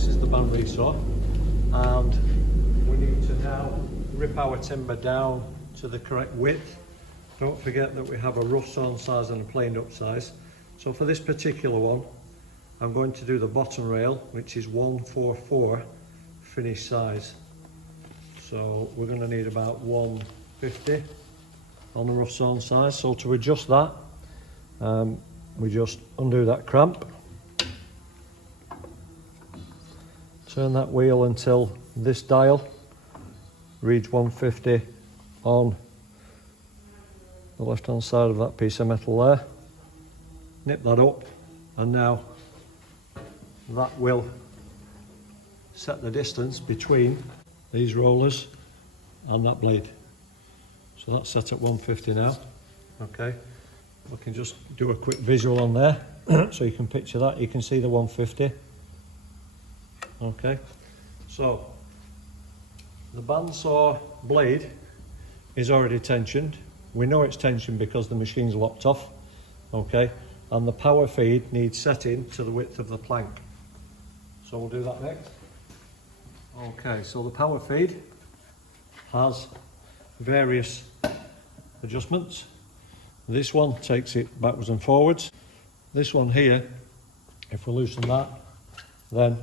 this is the band resaw, and we need to now rip our timber down to the correct width. Don't forget that we have a rough sawn size and a planed up size. So for this particular one, I'm going to do the bottom rail, which is 144 finish size. So we're going to need about 150 on the rough sawn size. So to adjust that, we just undo that cramp, turn that wheel until this dial reads 150 on the left hand side of that piece of metal there. Nip that up, and now that will set the distance between these rollers and that blade. So that's set at 150 now. Okay, we can just do a quick visual on there so you can picture that. You can see the 150. Okay, so the bandsaw blade is already tensioned. We know it's tensioned because the machine's locked off. Okay, and the power feed needs setting to the width of the plank. So we'll do that next. Okay, so the power feed has various adjustments. This one takes it backwards and forwards. This one here, if we loosen that, then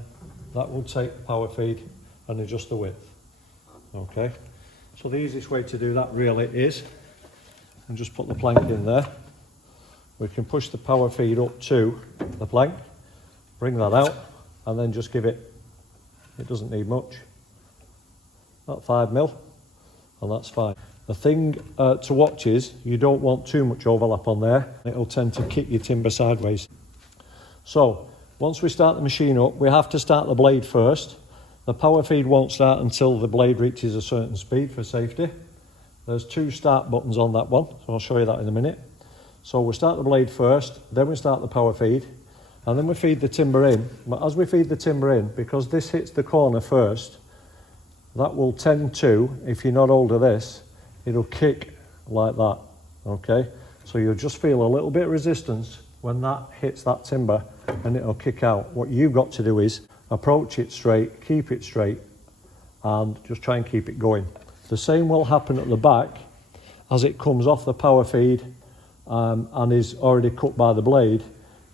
that will take the power feed and adjust the width. Okay, so the easiest way to do that really is, and just put the plank in there. We can push the power feed up to the plank, bring that out, and then just give it doesn't need much, about 5mm, and that's fine. The thing to watch is you don't want too much overlap on there. It'll tend to kick your timber sideways. So once we start the machine up, we have to start the blade first. The power feed won't start until the blade reaches a certain speed for safety. There's 2 start buttons on that one, so I'll show you that in a minute. So we start the blade first, then we start the power feed, and then we feed the timber in. But as we feed the timber in, because this hits the corner first, that will tend to, if you not hold of this, it'll kick like that, okay? So you'll just feel a little bit of resistance when that hits that timber and it'll kick out. What you've got to do is approach it straight, keep it straight, and just try and keep it going. The same will happen at the back as it comes off the power feed and is already cut by the blade.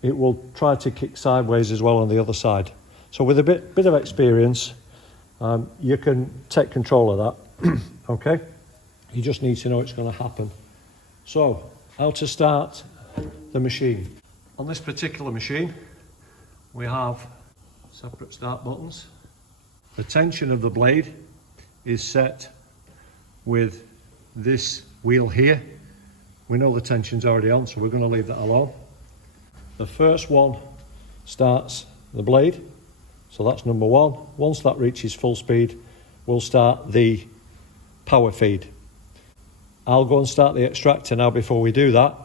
It will try to kick sideways as well on the other side. So with a bit of experience, you can take control of that. Okay, you just need to know it's going to happen. So how to start the machine. On this particular machine, we have separate start buttons. The tension of the blade is set with this wheel here. We know the tension's already on, so we're going to leave that alone. The first one starts the blade, so that's number 1. Once that reaches full speed, we'll start the power feed. I'll go and start the extractor now before we do that.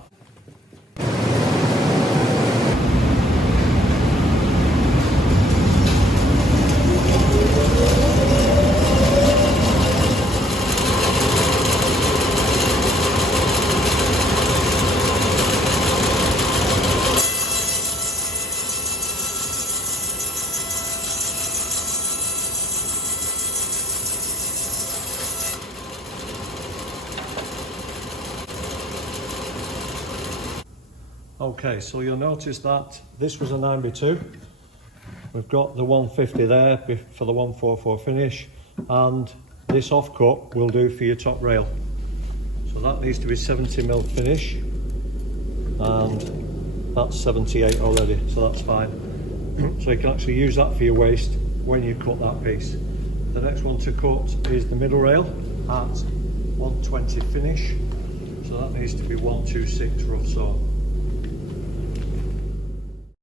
Okay, so you'll notice that this was a 9x2. We've got the 150 there for the 144 finish, and this offcut will do for your top rail. So that needs to be 70mm finish, and that's 78 already, so that's fine. So you can actually use that for your waste when you cut that piece. The next one to cut is the middle rail at 120 finish, so that needs to be 126 rough saw.